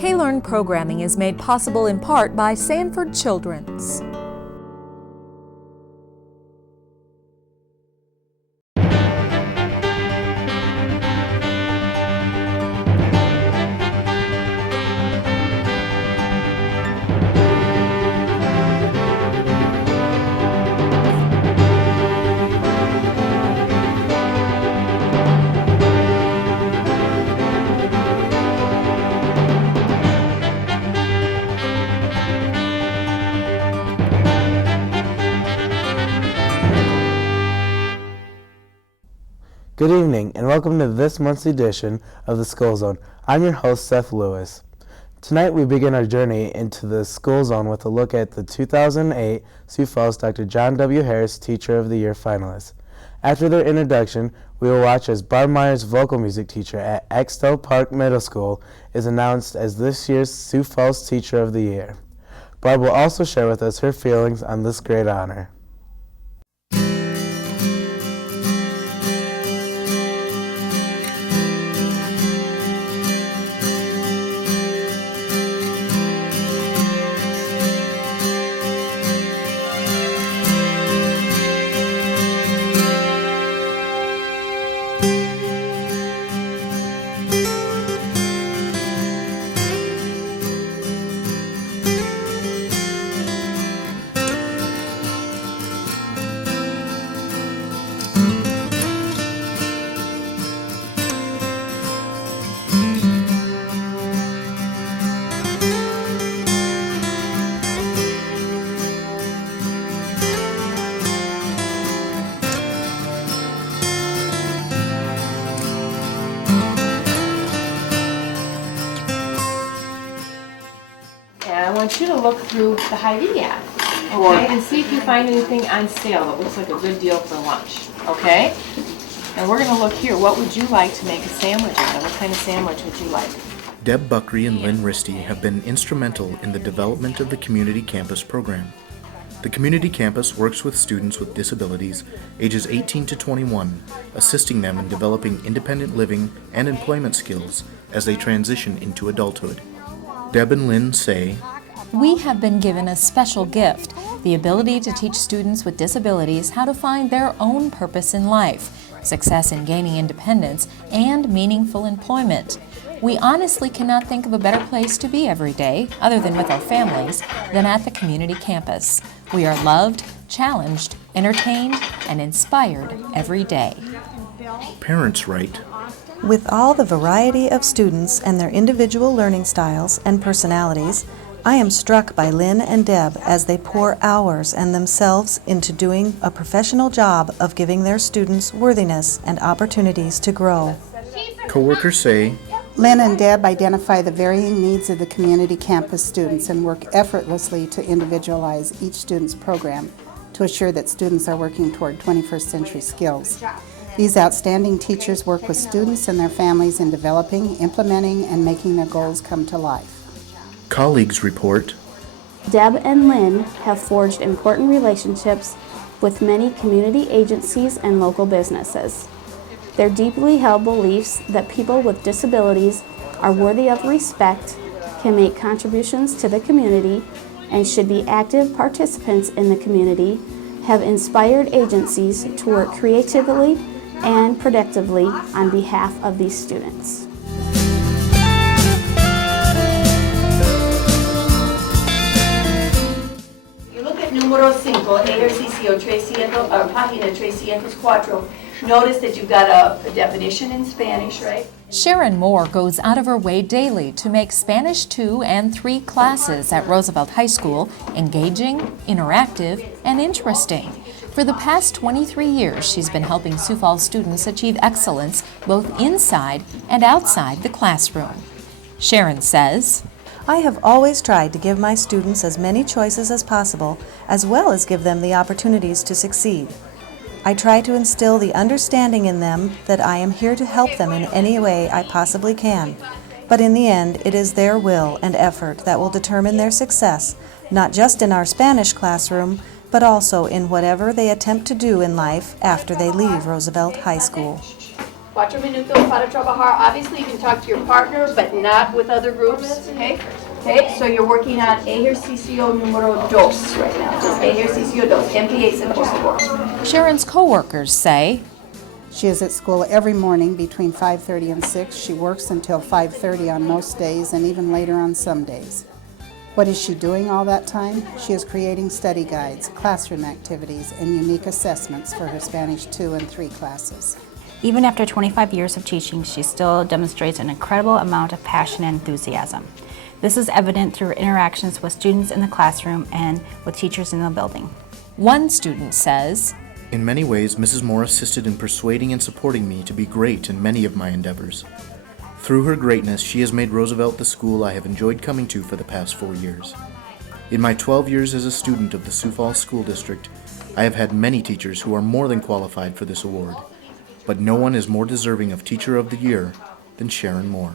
K-Learn programming is made possible in part by Sanford Children's. Good evening, and welcome to this month's edition of the School Zone. I'm your host, Seth Lewis. Tonight we begin our journey into the School Zone with a look at the 2008 Sioux Falls Dr. John W. Harris Teacher of the Year finalists. After their introduction, we will watch as Barb Meyer's vocal music teacher at Extell Park Middle School is announced as this year's Sioux Falls Teacher of the Year. Barb will also share with us her feelings on this great honor. I want you to look through the Hy-Vee app, okay, and see if you find anything on sale that looks like a good deal for lunch, okay? And we're going to look here. What would you like to make a sandwich out of? What kind of sandwich would you like? Deb Buckery and Lynn Risty have been instrumental in the development of the Community Campus program. The Community Campus works with students with disabilities ages 18 to 21, assisting them in developing independent living and employment skills as they transition into adulthood. Deb and Lynn say, We have been given a special gift, the ability to teach students with disabilities how to find their own purpose in life, success in gaining independence, and meaningful employment. We honestly cannot think of a better place to be every day, other than with our families, than at the community campus. We are loved, challenged, entertained, and inspired every day. Parents write, With all the variety of students and their individual learning styles and personalities, I am struck by Lynn and Deb as they pour hours and themselves into doing a professional job of giving their students worthiness and opportunities to grow. Co-workers say, Lynn and Deb identify the varying needs of the community campus students and work effortlessly to individualize each student's program to assure that students are working toward 21st century skills. These outstanding teachers work with students and their families in developing, implementing, and making their goals come to life. Colleagues report, Deb and Lynn have forged important relationships with many community agencies and local businesses. Their deeply held beliefs that people with disabilities are worthy of respect, can make contributions to the community, and should be active participants in the community have inspired agencies to work creatively and productively on behalf of these students. Número 5, ejercicio 300, página 304. Notice that you've got a definition in Spanish, right? Sharon Moore goes out of her way daily to make Spanish 2 and 3 classes at Roosevelt High School engaging, interactive, and interesting. For the past 23 years, she's been helping Sioux Falls students achieve excellence both inside and outside the classroom. Sharon says, I have always tried to give my students as many choices as possible, as well as give them the opportunities to succeed. I try to instill the understanding in them that I am here to help them in any way I possibly can. But in the end, it is their will and effort that will determine their success, not just in our Spanish classroom, but also in whatever they attempt to do in life after they leave Roosevelt High School. 4 minutos para trabajar. Obviously, you can talk to your partner, but not with other groups, okay? Okay, so you're working on ejercicio número 2 right now. Just ejercicio 2. Empieza, por favor. Sharon's coworkers say, She is at school every morning between 5:30 and 6. She works until 5:30 on most days and even later on some days. What is she doing all that time? She is creating study guides, classroom activities, and unique assessments for her Spanish 2 and 3 classes. Even after 25 years of teaching, she still demonstrates an incredible amount of passion and enthusiasm. This is evident through her interactions with students in the classroom and with teachers in the building. one student says, In many ways, Mrs. Moore assisted in persuading and supporting me to be great in many of my endeavors. Through her greatness, she has made Roosevelt the school I have enjoyed coming to for the past 4 years. In my 12 years as a student of the Sioux Falls School District, I have had many teachers who are more than qualified for this award, but no one is more deserving of Teacher of the Year than Sharon Moore.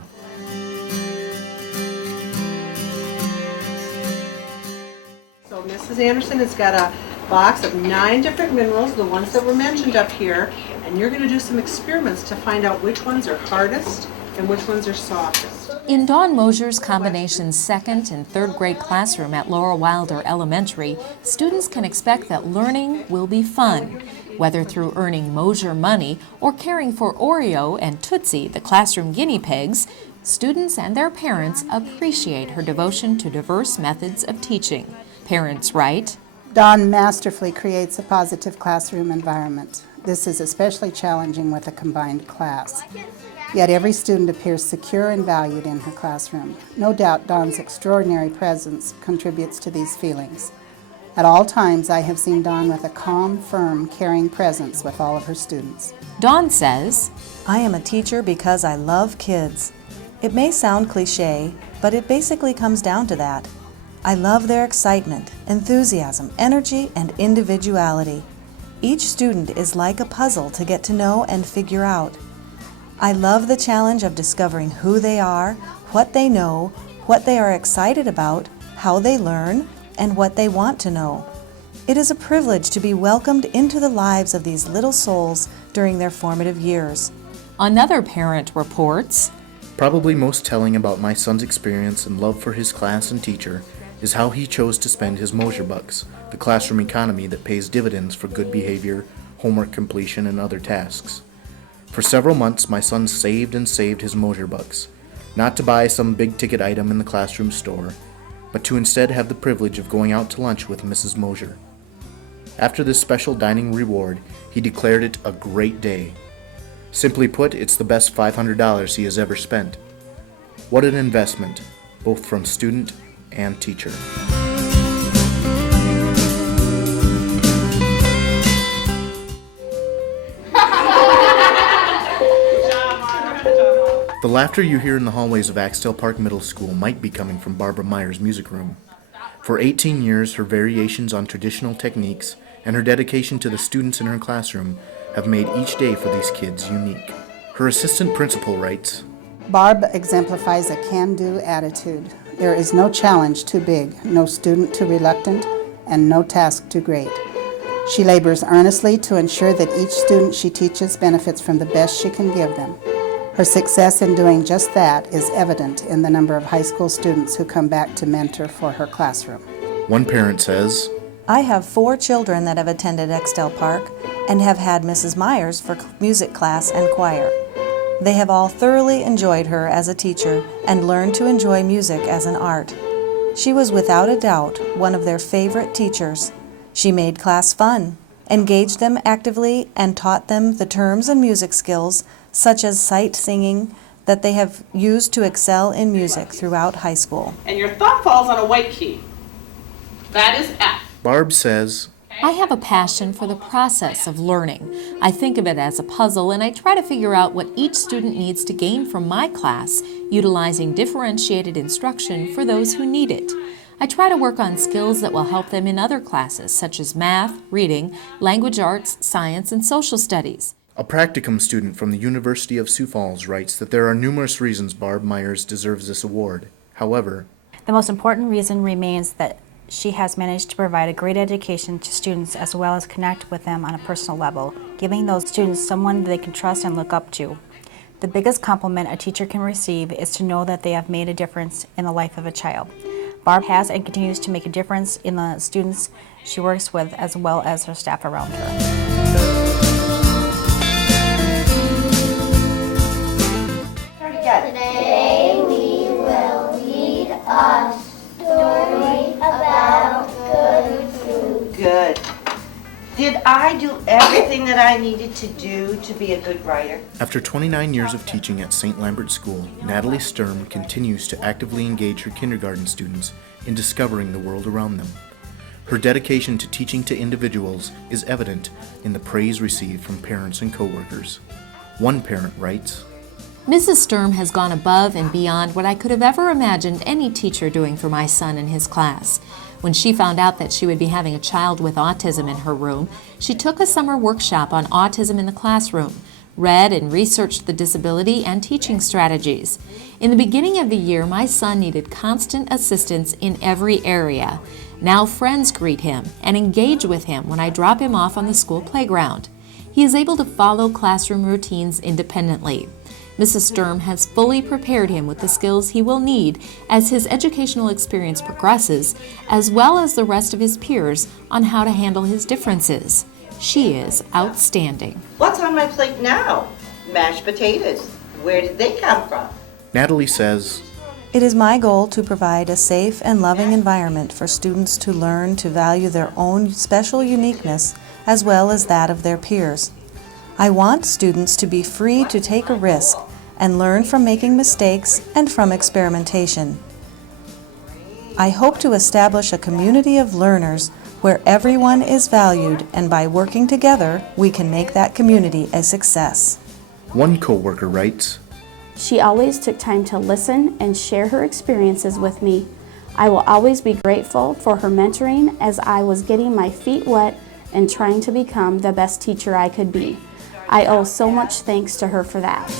So Mrs. Anderson has got a box of 9 different minerals, the ones that were mentioned up here, and you're going to do some experiments to find out which ones are hardest and which ones are softest. In Dawn Mosier's combination 2nd and 3rd grade classroom at Laurel Wilder Elementary, students can expect that learning will be fun. Whether through earning Mosier money or caring for Oreo and Tootsie, the classroom guinea pigs, students and their parents appreciate her devotion to diverse methods of teaching. Parents write, Dawn masterfully creates a positive classroom environment. This is especially challenging with a combined class. Yet every student appears secure and valued in her classroom. No doubt Dawn's extraordinary presence contributes to these feelings. At all times, I have seen Dawn with a calm, firm, caring presence with all of her students. Dawn says, I am a teacher because I love kids. It may sound cliche, but it basically comes down to that. I love their excitement, enthusiasm, energy, and individuality. Each student is like a puzzle to get to know and figure out. I love the challenge of discovering who they are, what they know, what they are excited about, how they learn, and what they want to know. It is a privilege to be welcomed into the lives of these little souls during their formative years. Another parent reports, Probably most telling about my son's experience and love for his class and teacher is how he chose to spend his Mosier bucks, the classroom economy that pays dividends for good behavior, homework completion, and other tasks. For several months, my son saved and saved his Mosier bucks, not to buy some big-ticket item in the classroom store, but to instead have the privilege of going out to lunch with Mrs. Mosier. After this special dining reward, he declared it a great day. Simply put, it's the best $500 he has ever spent. What an investment, both from student and teacher. The laughter you hear in the hallways of Axtell Park Middle School might be coming from Barbara Meyer's music room. For 18 years, her variations on traditional techniques and her dedication to the students in her classroom have made each day for these kids unique. Her assistant principal writes, Barb exemplifies a can-do attitude. There is no challenge too big, no student too reluctant, and no task too great. She labors earnestly to ensure that each student she teaches benefits from the best she can give them. Her success in doing just that is evident in the number of high school students who come back to mentor for her classroom. One parent says, I have 4 children that have attended Axtell Park and have had Mrs. Myers for music class and choir. They have all thoroughly enjoyed her as a teacher and learned to enjoy music as an art. She was without a doubt one of their favorite teachers. She made class fun, engaged them actively, and taught them the terms and music skills such as sight singing that they have used to excel in music throughout high school. And your thumb falls on a white key. That is F. Barb says, I have a passion for the process of learning. I think of it as a puzzle, and I try to figure out what each student needs to gain from my class, utilizing differentiated instruction for those who need it. I try to work on skills that will help them in other classes, such as math, reading, language arts, science, and social studies. A practicum student from the University of Sioux Falls writes that there are numerous reasons Barb Myers deserves this award. However, The most important reason remains that she has managed to provide a great education to students as well as connect with them on a personal level, giving those students someone they can trust and look up to. The biggest compliment a teacher can receive is to know that they have made a difference in the life of a child. Barb has and continues to make a difference in the students she works with as well as her staff around her. Today we will read a story about good food. Good. Did I do everything that I needed to do to be a good writer? After 29 years of teaching at St. Lambert School, Natalie Sturm continues to actively engage her kindergarten students in discovering the world around them. Her dedication to teaching to individuals is evident in the praise received from parents and coworkers. One parent writes, Mrs. Sturm has gone above and beyond what I could have ever imagined any teacher doing for my son and his class. When she found out that she would be having a child with autism in her room, she took a summer workshop on autism in the classroom, read and researched the disability and teaching strategies. In the beginning of the year, my son needed constant assistance in every area. Now friends greet him and engage with him when I drop him off on the school playground. He is able to follow classroom routines independently. Mrs. Sturm has fully prepared him with the skills he will need as his educational experience progresses, as well as the rest of his peers on how to handle his differences. She is outstanding. What's on my plate now? Mashed potatoes. Where did they come from? Natalie says, It is my goal to provide a safe and loving environment for students to learn to value their own special uniqueness as well as that of their peers. I want students to be free to take a risk and learn from making mistakes and from experimentation. I hope to establish a community of learners where everyone is valued, and by working together, we can make that community a success. One coworker writes, She always took time to listen and share her experiences with me. I will always be grateful for her mentoring as I was getting my feet wet and trying to become the best teacher I could be. I owe so much thanks to her for that.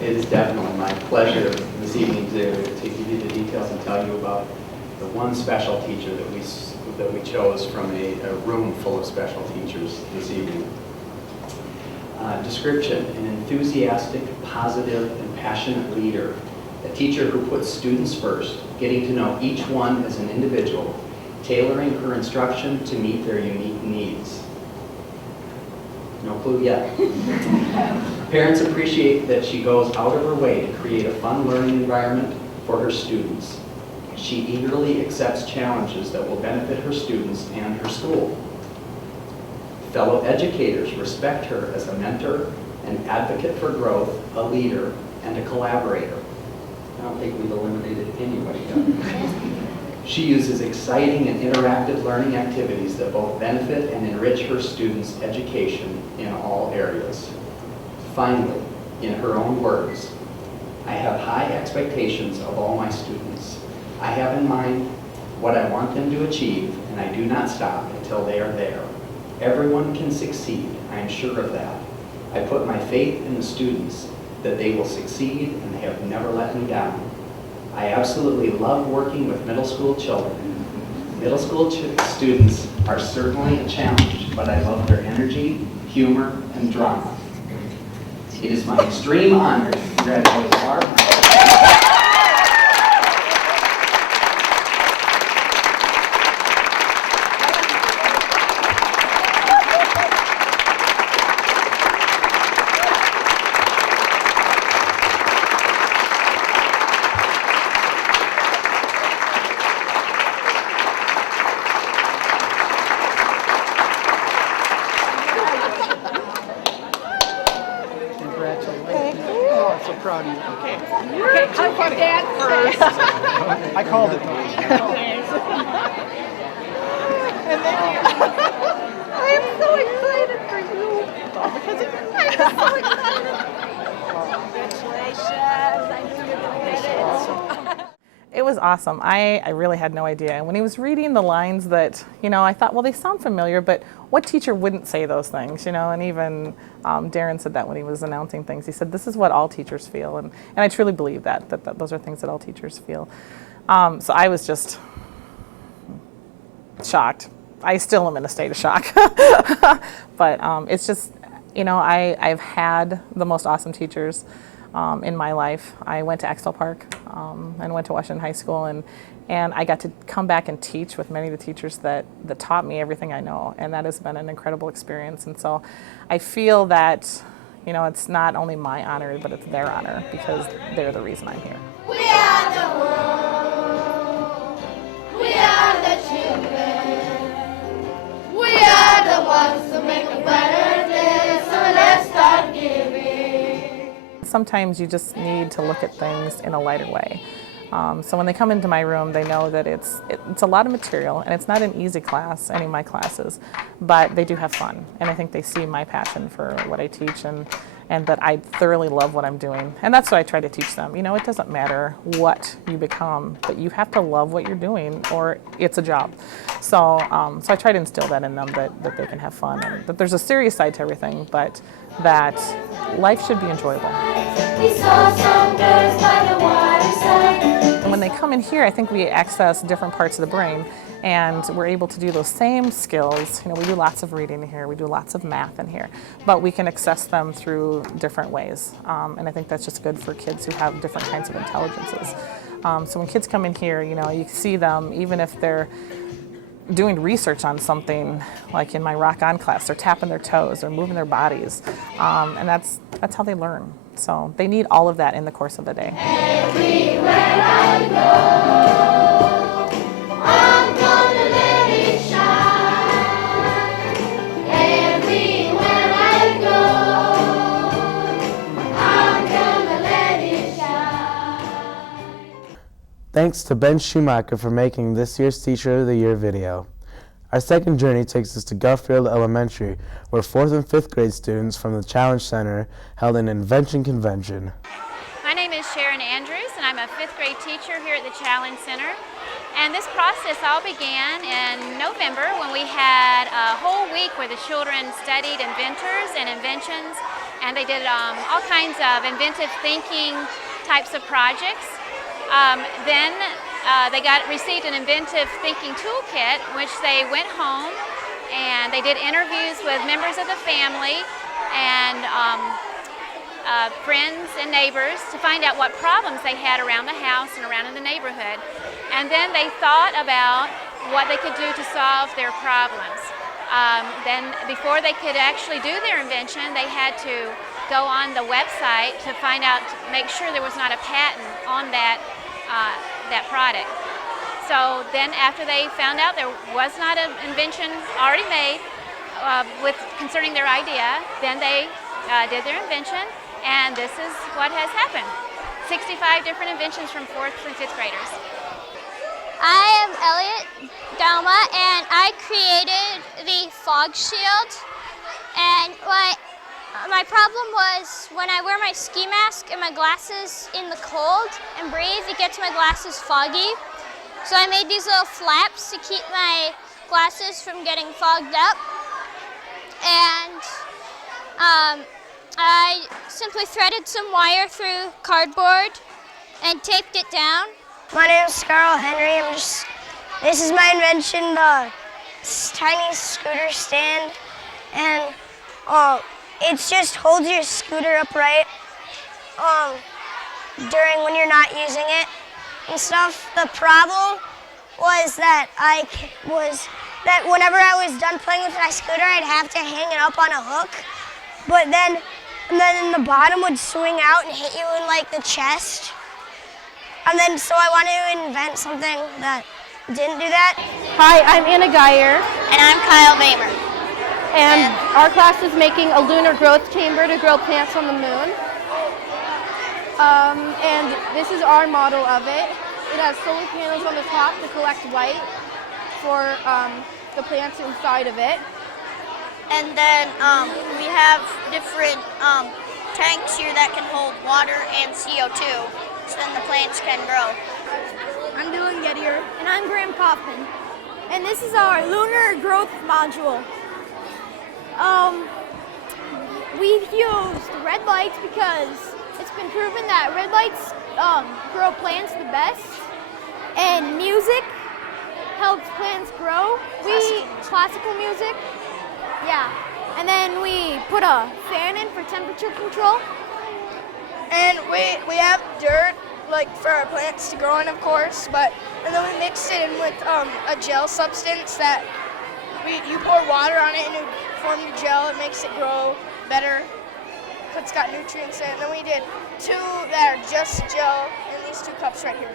It is definitely my pleasure this evening to give you the details and tell you about the one special teacher that we chose from a room full of special teachers this evening. Description: an enthusiastic, positive, and passionate leader, a teacher who puts students first, getting to know each one as an individual, tailoring her instruction to meet their unique needs. No clue yet. Parents appreciate that she goes out of her way to create a fun learning environment for her students. She eagerly accepts challenges that will benefit her students and her school. Fellow educators respect her as a mentor, an advocate for growth, a leader, and a collaborator. I don't think we've eliminated anybody yet. She uses exciting and interactive learning activities that both benefit and enrich her students' education in all areas. Finally, in her own words, I have high expectations of all my students. I have in mind what I want them to achieve, and I do not stop until they are there. Everyone can succeed, I am sure of that. I put my faith in the students that they will succeed, and they have never let me down. I absolutely love working with middle school children. Middle school students are certainly a challenge, but I love their energy, humor, and drama. It is my extreme honor to congratulate Barb. I called it. And then I'm so excited for you. Because I'm so excited. Congratulations. I knew you were going to get it. It was awesome. I really had no idea. And when he was reading the lines that, I thought, well, they sound familiar, but what teacher wouldn't say those things, And even Darren said that when he was announcing things. He said, this is what all teachers feel. And I truly believe that those are things that all teachers feel. So I was just shocked. I still am in a state of shock. But it's just, I've had the most awesome teachers in my life. I went to Axtell Park and went to Washington High School, and I got to come back and teach with many of the teachers that taught me everything I know, and that has been an incredible experience. And so I feel that, it's not only my honor, but it's their honor, because they're the reason I'm here. We are the world. We are the children. We are the ones to make a better day, so let's start giving. Sometimes you just need to look at things in a lighter way. So when they come into my room, they know that it's a lot of material, and it's not an easy class, any of my classes, but they do have fun. And I think they see my passion for what I teach, and that I thoroughly love what I'm doing. And that's what I try to teach them. It doesn't matter what you become, but you have to love what you're doing, or it's a job. So I try to instill that in them, that they can have fun, and that there's a serious side to everything, but that life should be enjoyable. We saw some birds by the waterside. And when they come in here, I think we access different parts of the brain, and we're able to do those same skills. We do lots of reading in here, we do lots of math in here, but we can access them through different ways. And I think that's just good for kids who have different kinds of intelligences. So when kids come in here, you see them, even if they're doing research on something, like in my Rock On class, they're tapping their toes, they're moving their bodies, and that's how they learn. So they need all of that in the course of a day. Everywhere I go, I'm gonna let it shine. Everywhere I go, I'm gonna let it shine. Thanks to Ben Schumacher for making this year's Teacher of the Year video. Our second journey takes us to Garfield Elementary, where 4th and 5th grade students from the Challenge Center held an Invention convention. My name is Sharon Andrews, and I'm a 5th grade teacher here at the Challenge Center. And this process all began in November, when we had a whole week where the children studied inventors and inventions, and they did all kinds of inventive thinking types of projects. Then they received an inventive thinking toolkit, which they went home and they did interviews with members of the family and friends and neighbors to find out what problems they had around the house and around in the neighborhood. And then they thought about what they could do to solve their problems. Then before they could actually do their invention, they had to go on the website to find out, to make sure there was not a patent on that product. So then after they found out there was not an invention already made concerning their idea, then they did their invention, and this is what has happened. 65 different inventions from 4th and 5th graders. I am Elliot Dalma, and I created the fog shield. And my problem was when I wear my ski mask and my glasses in the cold and breathe, it gets my glasses foggy. So I made these little flaps to keep my glasses from getting fogged up. And I simply threaded some wire through cardboard and taped it down. My name is Carl Henry. This is my invention, the tiny scooter stand. And it just holds your scooter upright during when you're not using it and stuff. The problem was that whenever I was done playing with my scooter, I'd have to hang it up on a hook. But then the bottom would swing out and hit you in like the chest. And then so I wanted to invent something that didn't do that. Hi, I'm Anna Geyer. And I'm Kyle Vamer. And our class is making a lunar growth chamber to grow plants on the moon. And this is our model of it. it has solar panels on the top to collect light for the plants inside of it. And then we have different tanks here that can hold water and CO2, so then the plants can grow. I'm Dylan Gettier. And I'm Graham Kaufman. And this is our lunar growth module. We've used red lights because it's been proven that red lights grow plants the best. And music helps plants grow. Classical music. Yeah. And then we put a fan in for temperature control. And we have dirt, like for our plants to grow in, of course, and then we mix it in with a gel substance that you pour water on it and it forms a gel. It makes it grow better. It's got nutrients in it. And then we did 2 that are just gel in these 2 cups right here.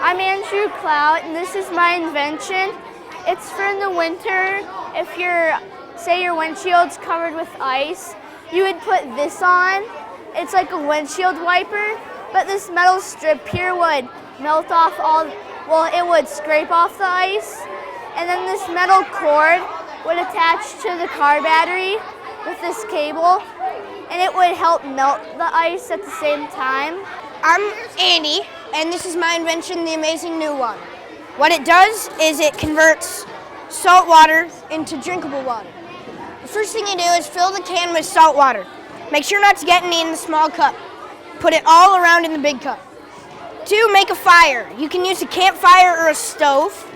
I'm Andrew Clout, and this is my invention. It's for in the winter. If say your windshield's covered with ice, you would put this on. It's like a windshield wiper, but this metal strip here would melt off it would scrape off the ice, and then this metal cord would attach to the car battery with this cable, and it would help melt the ice at the same time. I'm Andy, and this is my invention, the Amazing New One. What it does is it converts salt water into drinkable water. The first thing you do is fill the can with salt water. Make sure not to get any in the small cup. Put it all around in the big cup. 2, make a fire. You can use a campfire or a stove.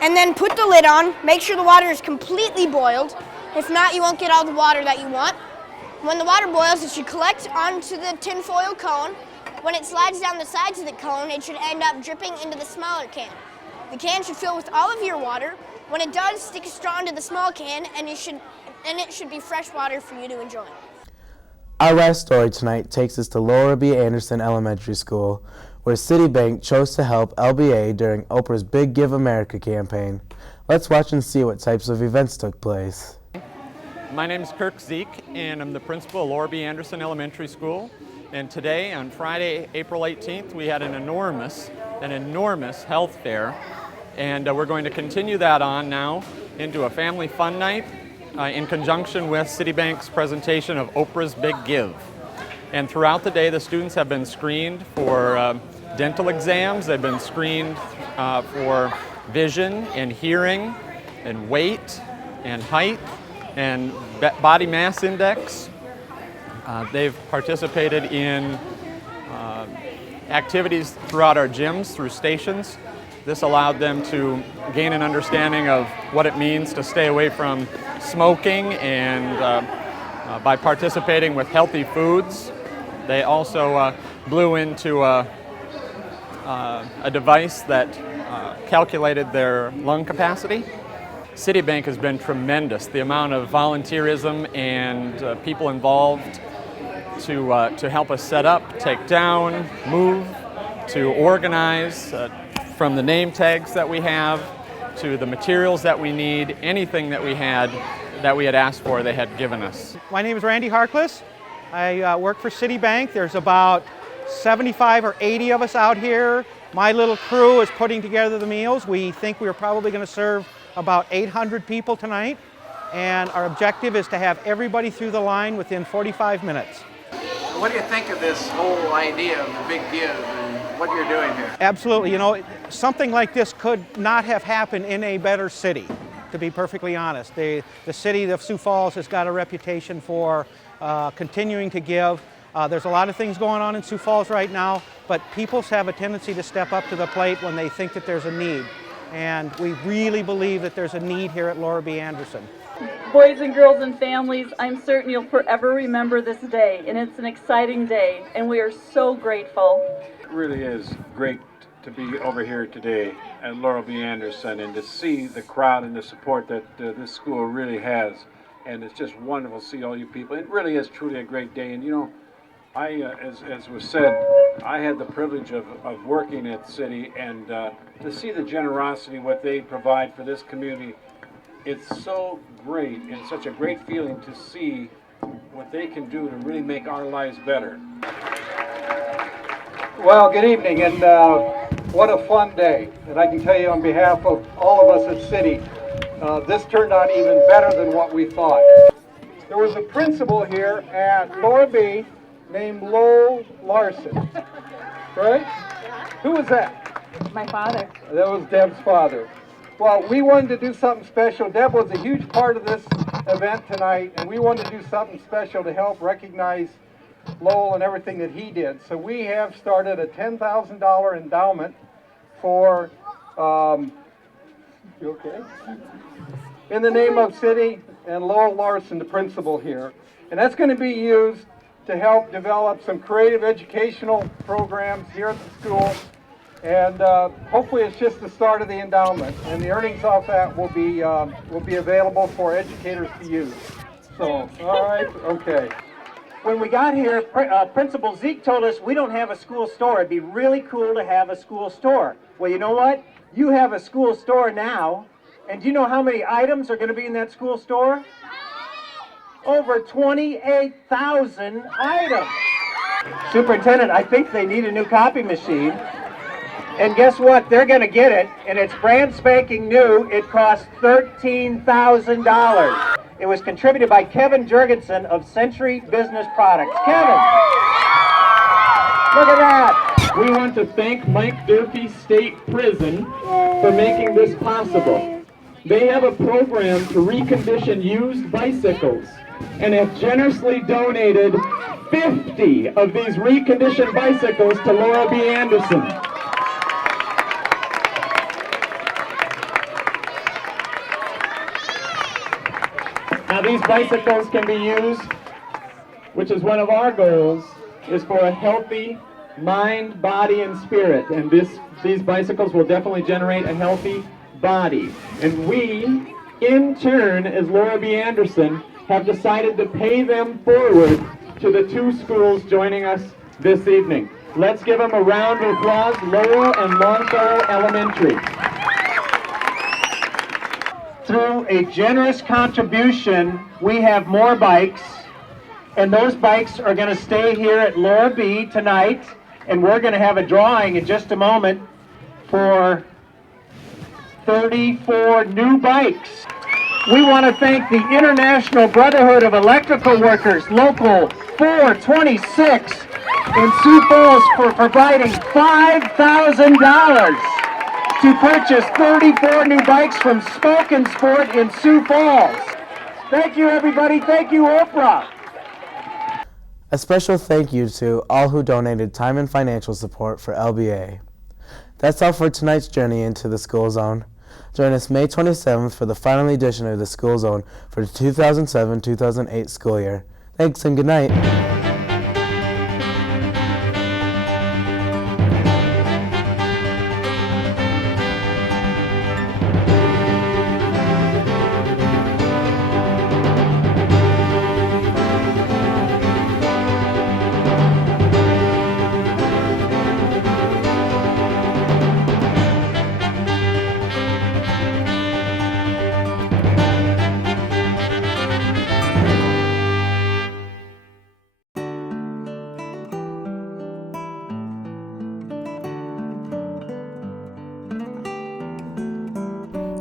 And then put the lid on. Make sure the water is completely boiled. If not, you won't get all the water that you want. When the water boils, it should collect onto the tinfoil cone. When it slides down the sides of the cone, it should end up dripping into the smaller can. The can should fill with all of your water. When it does, stick a straw into the small can, and it should be fresh water for you to enjoy. Our last story tonight takes us to Laurel B. Anderson Elementary School, where Citibank chose to help LBA during Oprah's Big Give America campaign. Let's watch and see what types of events took place. My name is Kirk Zeke, and I'm the principal of Laurel B. Anderson Elementary School. And today, on Friday, April 18th, we had an enormous health fair. And we're going to continue that on now into a family fun night in conjunction with Citibank's presentation of Oprah's Big Give. And throughout the day, the students have been screened for dental exams. They've been screened for vision and hearing and weight and height and body mass index. They've participated in activities throughout our gyms through stations. This allowed them to gain an understanding of what it means to stay away from smoking, and by participating with healthy foods. They also blew into a device that calculated their lung capacity. Citibank has been tremendous. The amount of volunteerism and people involved to help us set up, take down, move, to organize, from the name tags that we have to the materials that we need, anything that we had asked for, they had given us. My name is Randy Harkless. I work for Citibank. There's about 75 or 80 of us out here. My little crew is putting together the meals. We think we're probably going to serve about 800 people tonight, and our objective is to have everybody through the line within 45 minutes. What do you think of this whole idea of the Big Give and what you're doing here? Absolutely. You know, something like this could not have happened in a better city, to be perfectly honest. The city of Sioux Falls has got a reputation for continuing to give. There's a lot of things going on in Sioux Falls right now, but people have a tendency to step up to the plate when they think that there's a need. And we really believe that there's a need here at Laurel B. Anderson. Boys and girls and families, I'm certain you'll forever remember this day, and it's an exciting day, and we are so grateful. It really is great to be over here today at Laurel B. Anderson and to see the crowd and the support that this school really has. And it's just wonderful to see all you people. It really is truly a great day. And you know, as was said, I had the privilege of working at the city, and to see the generosity, what they provide for this community, it's so great and such a great feeling to see what they can do to really make our lives better. Well, good evening, and What a fun day. And I can tell you on behalf of all of us at City, this turned out even better than what we thought. There was a principal here at Laura B named Laurel Larson, right? Who was that? My father. That was Deb's father. Well, we wanted to do something special. Deb was a huge part of this event tonight, and we wanted to do something special to help recognize Lowell and everything that he did. So we have started a $10,000 endowment for, you okay? In the name of City and Laurel Larson, the principal here. And that's going to be used to help develop some creative educational programs here at the school. And hopefully it's just the start of the endowment. And the earnings off that will be available for educators to use. So, all right, okay. When we got here, Principal Zeke told us we don't have a school store. It'd be really cool to have a school store. Well, you know what? You have a school store now. And do you know how many items are going to be in that school store? Over 28,000 items. Superintendent, I think they need a new copy machine. And guess what? They're going to get it, and it's brand spanking new. It costs $13,000. It was contributed by Kevin Jurgensen of Century Business Products. Kevin! Look at that! We want to thank Mike Durfee State Prison for making this possible. They have a program to recondition used bicycles and have generously donated 50 of these reconditioned bicycles to Laurel B. Anderson. Now these bicycles can be used, which is one of our goals, is for a healthy mind, body, and spirit. And these bicycles will definitely generate a healthy body. And we, in turn, as Laura B. Anderson, have decided to pay them forward to the two schools joining us this evening. Let's give them a round of applause, Laurel and Longfellow Elementary. Through a generous contribution, we have more bikes, and those bikes are going to stay here at Laura B. tonight, and we're going to have a drawing in just a moment for 34 new bikes. We want to thank the International Brotherhood of Electrical Workers, Local 426 in Sioux Falls, for providing $5,000 to purchase 34 new bikes from Spoken Sport in Sioux Falls. Thank you, everybody. Thank you, Oprah. A special thank you to all who donated time and financial support for LBA. That's all for tonight's journey into the School Zone. Join us May 27th for the final edition of the School Zone for the 2007-2008 school year. Thanks and good night.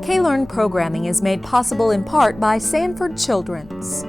K-Learn programming is made possible in part by Sanford Children's.